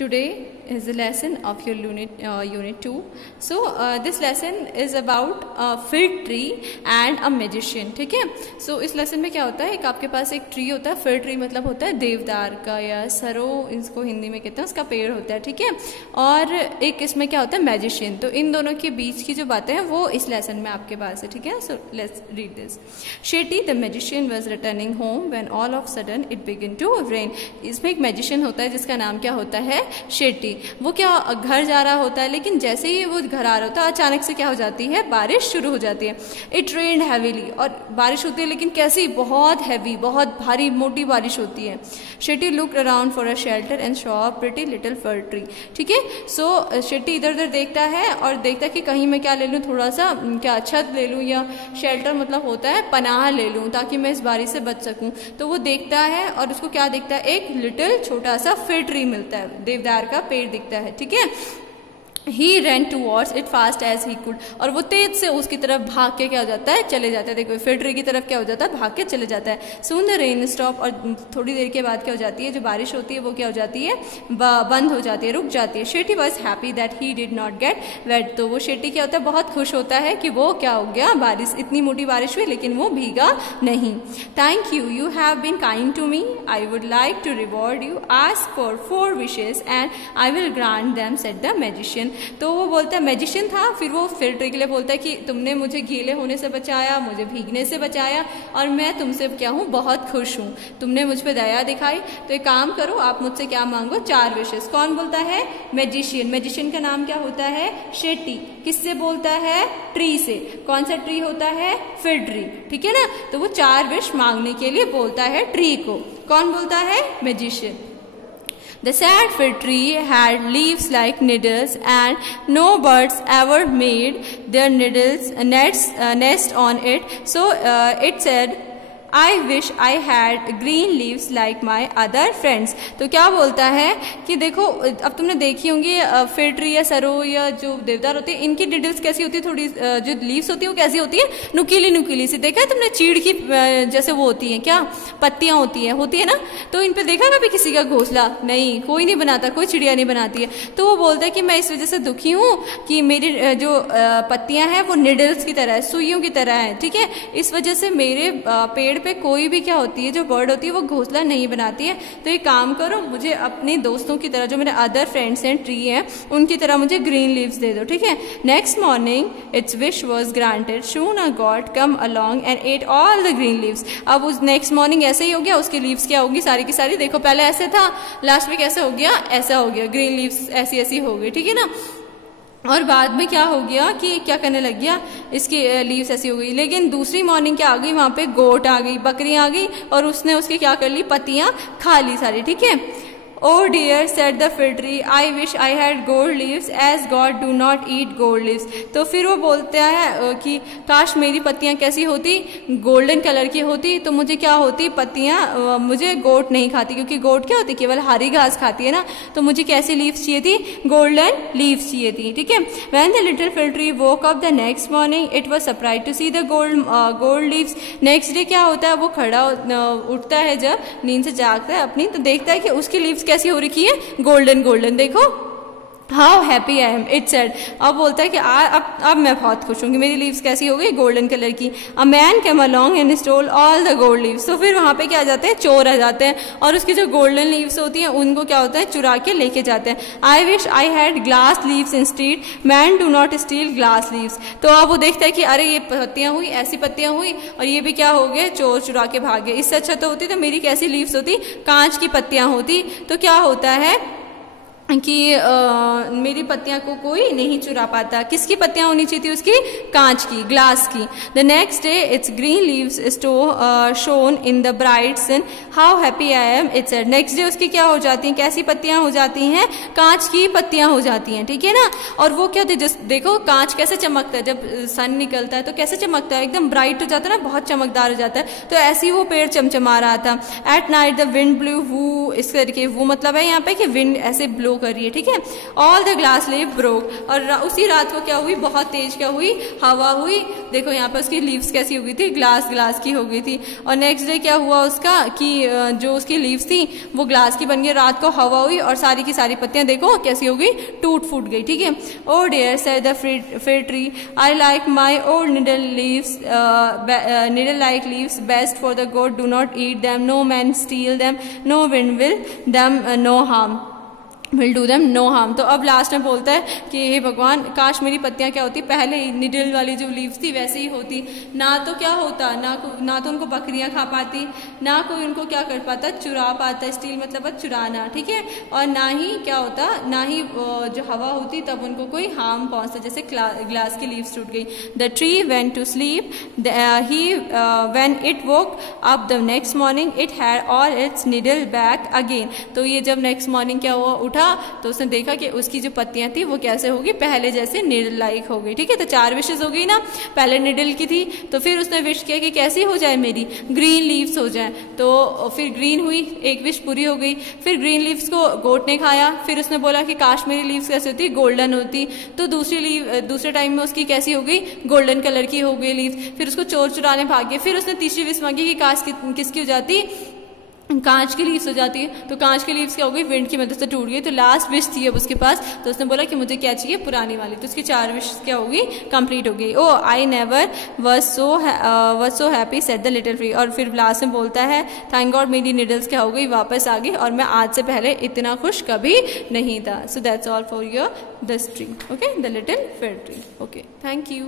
Today is the lesson of your unit 2. So this lesson is about a fig tree and a magician. ठीक है. So इस lesson में क्या होता है, एक आपके पास एक ट्री होता है. fig tree मतलब होता है देवदार का या सरो, इसको हिंदी में कहते हैं, उसका पेड़ होता है. ठीक है. और एक इसमें क्या होता है, मैजिशियन. तो इन दोनों के बीच की जो बातें हैं वो इस लेसन में आपके पास है. ठीक है. So let's read this. Shetty the magician was returning home when all of sudden it begin to rain. इसमें एक मैजिशियन होता है जिसका नाम क्या होता है, शेटी. वो क्या घर जा रहा होता है, लेकिन जैसे ही वो घर आ रहा होता है अचानक से क्या हो जाती है, बारिश शुरू हो जाती है. It rained heavily. और बारिश होती है लेकिन कैसी, बहुत हैवी, बहुत भारी मोटी बारिश होती है. Shetty looked around for a shelter and saw a pretty little for tree. ठीक है. सो शेटी इधर उधर देखता है और देखता है कि कहीं मैं क्या ले लूँ, थोड़ा सा क्या छत ले लूँ या शेल्टर मतलब होता है पनाह ले लूँ ताकि मैं इस बारिश से बच सकूँ. तो वो देखता है और उसको क्या दिखता है, एक लिटिल छोटा सा फिर ट्री मिलता है, देवदार का पेड़ दिखता है. ठीक है. He ran towards it fast as he could. और वो तेज से उसकी तरफ भाग के क्या हो जाता है, चले जाता है. देखो फिर ट्री की तरफ क्या हो जाता है, भाग के चले जाता है. Soon the rain stopped. और थोड़ी देर के बाद क्या हो जाती है, जो बारिश होती है वो क्या हो जाती है, बंद हो जाती है, रुक जाती है. Shetty was happy that he did not get wet. तो वो शेटी क्या होता है, बहुत खुश होता है कि वो क्या हो गया, बारिश, इतनी मोटी बारिश हुई लेकिन वो भीगा नहीं. Thank you, you have been kind to me. I would like to reward you. Ask for 4 wishes and I will grant them, said the magician. तो वो बोलता है, मैजिशियन था, फिर वो फिर ट्री के लिए बोलता है कि तुमने मुझे गीले होने से बचाया, मुझे भीगने से बचाया और मैं तुमसे क्या हूँ, बहुत खुश हूँ. तुमने मुझ पे दया दिखाई. तो एक काम करो, आप मुझसे क्या मांगो, 4 विशेष. कौन बोलता है, मैजिशियन. मैजिशियन का नाम क्या होता है, शेटी. किससे बोलता है, ट्री से. कौन सा ट्री होता है, फिग ट्री. ठीक है ना. तो वो 4 विश मांगने के लिए बोलता है ट्री को. कौन बोलता है, magician. The sad fig tree had leaves like needles, and no birds ever made their nest on it. So it said, I wish I had green leaves like my other friends. तो क्या बोलता है कि देखो, अब तुमने देखी होंगी फिग ट्री या सरो या जो देवदार होती है, इनकी डिटेल्स कैसी होती है, थोड़ी जो लीव्स होती है वो कैसी होती है, नुकीली नुकीली सी. देखा है तुमने, चीड़ की जैसे वो होती है, क्या पत्तियां होती है ना. तो इन पे देखा कभी किसी का घोंसला, नहीं, कोई नहीं बनाता, कोई चिड़िया नहीं बनाती है. तो वो बोलता है कि मैं इस वजह से दुखी हूँ कि मेरी जो पत्तियां हैं वो निडल्स की तरह है, सुइयों की तरह है. ठीक है. इस वजह से मेरे पेड़ पे कोई भी क्या होती है, जो बर्ड होती है वो घोंसला नहीं बनाती है. तो एक काम करो, मुझे अपने दोस्तों की तरह, जो मेरे अदर फ्रेंड्स हैं ट्री हैं, उनकी तरह मुझे ग्रीन लीव्स दे दो. ठीक है. Next morning it's wish was granted. Soon a God come along and at all the green leaves. अब उस नेक्स्ट मॉर्निंग ऐसे ही हो गया, उसकी लीव्स क्या होगी, सारी की सारी. देखो पहले ऐसे था, लास्ट में कैसे हो गया, ऐसा हो गया, ग्रीन लीव्स ऐसी ऐसी हो गई. ठीक है ना. और बाद में क्या हो गया कि क्या करने लग गया, इसकी लीव्स ऐसी हो गई. लेकिन दूसरी मॉर्निंग क्या आ गई, वहां पे गोट आ गई, बकरियां आ गई और उसने उसकी क्या कर ली, पत्तियां खा ली सारी. ठीक है. Oh dear, said the fig tree, I wish I had gold leaves, as God do not eat gold leaves. तो फिर वो बोलता है कि काश मेरी पत्तियां कैसी होती, गोल्डन कलर की होती, तो मुझे क्या होती, पत्तियां, मुझे गोट नहीं खाती, क्योंकि गोट क्या होती, केवल हरी घास खाती है ना. तो मुझे कैसी लीव्स चाहिए थी, गोल्डन लीव्स चाहिए थी. ठीक है. When the little fig tree woke up the next morning, it was surprised to see the gold leaves. Next day क्या होता है, वो खड़ा उठता है जब नींद से जागता है अपनी, तो देखता है कि उसकी लीव्स कैसी हो रखी है, गोल्डन गोल्डन. देखो, how happy I am, it said. अब बोलता है कि अब मैं बहुत खुश हूँ कि मेरी लीव्स कैसी हो गई, गोल्डन कलर की. A man came along and stall all the gold leaves. तो फिर वहां पे क्या आ जाते हैं, चोर आ जाते हैं और उसकी जो गोल्डन लीव्स होती हैं उनको क्या होता है, चुरा के लेके जाते हैं. I wish I had glass leaves instead. Man do not steel glass leaves. तो अब वो देखता है कि अरे ये पत्तियां हुई, ऐसी पत्तियां हुई और ये भी क्या हो गए, चोर चुरा के भाग गए. इससे अच्छा तो होती तो मेरी कैसी लीव्स होती, कांच की पत्तियां होती. तो क्या होता है कि मेरी पत्तियां को कोई नहीं चुरा पाता. किसकी पत्तियां होनी चाहिए थी, उसकी, कांच की, ग्लास की. The next day its green leaves shone in the bright sun. How happy I am, it said. Next day उसकी क्या हो जाती हैं, कैसी पत्तियां हो जाती हैं, कांच की पत्तियां हो जाती हैं. ठीक है ना. और वो क्या होती है, देखो कांच कैसे चमकता है, जब सन निकलता है तो कैसे चमकता है, एकदम ब्राइट हो जाता है ना, बहुत चमकदार हो जाता है. तो ऐसे ही वो पेड़ चमचमा रहा था. At night the wind blue. वो इस करके, वो मतलब है यहाँ पे कि विंड ऐसे ब्लो कर रही है, ठीक है। All the glass leaf broke, और उसी रात को क्या हुई, बहुत तेज क्या हुई, हवा हुई। देखो यहाँ पर उसकी लीव्स कैसी हो गई थी, ग्लास की हो गई थी। और नेक्स्ट डे क्या हुआ उसका कि जो उसकी लीव्स थी वो ग्लास की बन गई। रात को हवा हुई और सारी की सारी पत्तियां देखो कैसी हो गई, टूट फूट गई, ठीक है। Oh dear said the fir tree, I like my old needle leaves, needle like leaves best for the goat, do not eat them, no man steal them, no wind will them no harm, will do them no harm. तो अब last में बोलता है कि हे भगवान, काश मेरी पत्तियां क्या होती, पहले निडल वाली जो लीव्स थी वैसे ही होती, ना तो क्या होता, ना तो उनको बकरियां खा पाती, ना कोई उनको क्या कर पाता, चुरा पाता, स्टील मतलब चुराना, ठीक है। और ना ही क्या होता, ना ही जो हवा होती तब उनको कोई हार्म पहुंचता, जैसे ग्लास की लीव्स टूट गई। The tree went to sleep, when it woke up the next morning it had all its needle back again. तो ये जब नेक्स्ट मॉर्निंग क्या हुआ, उठा तो उसने देखा कि उसकी जो पत्तियां थी वो कैसे होगी, पहले जैसे निडल लाइक हो गई, ठीक है। तो 4 विशेष हो गई ना, पहले निडल की थी तो फिर उसने विश किया कि कैसी हो जाए मेरी, ग्रीन लीव्स हो जाए, तो फिर ग्रीन हुई, एक विश पूरी हो गई। फिर ग्रीन लीव्स को गोट ने खाया, फिर उसने बोला कि काश मेरी लीव्स कैसी होती, गोल्डन होती। तो दूसरे टाइम में उसकी कैसी हो गई, गोल्डन कलर की हो गई लीव्स। फिर उसको चोर चुराने भागे, फिर उसने तीसरी विश मांगी कि काश किसकी हो जाती, कांच की लीव्स हो जाती है। तो कांच की लीव्स क्या हो गई, विंड की मदद से टूट गई। तो लास्ट विश थी अब उसके पास, तो उसने बोला कि मुझे क्या चाहिए, पुरानी वाली। तो उसकी 4 विश क्या हो गई, कंप्लीट हो गई। Oh I never was so happy said the little tree. और फिर लास्ट में बोलता है थैंक गॉड मेरी निडल्स क्या हो गई, वापस आ गई, और मैं आज से पहले इतना खुश कभी नहीं था। So that's all for your this tree, okay, the little फिर ट्री। Okay, thank you.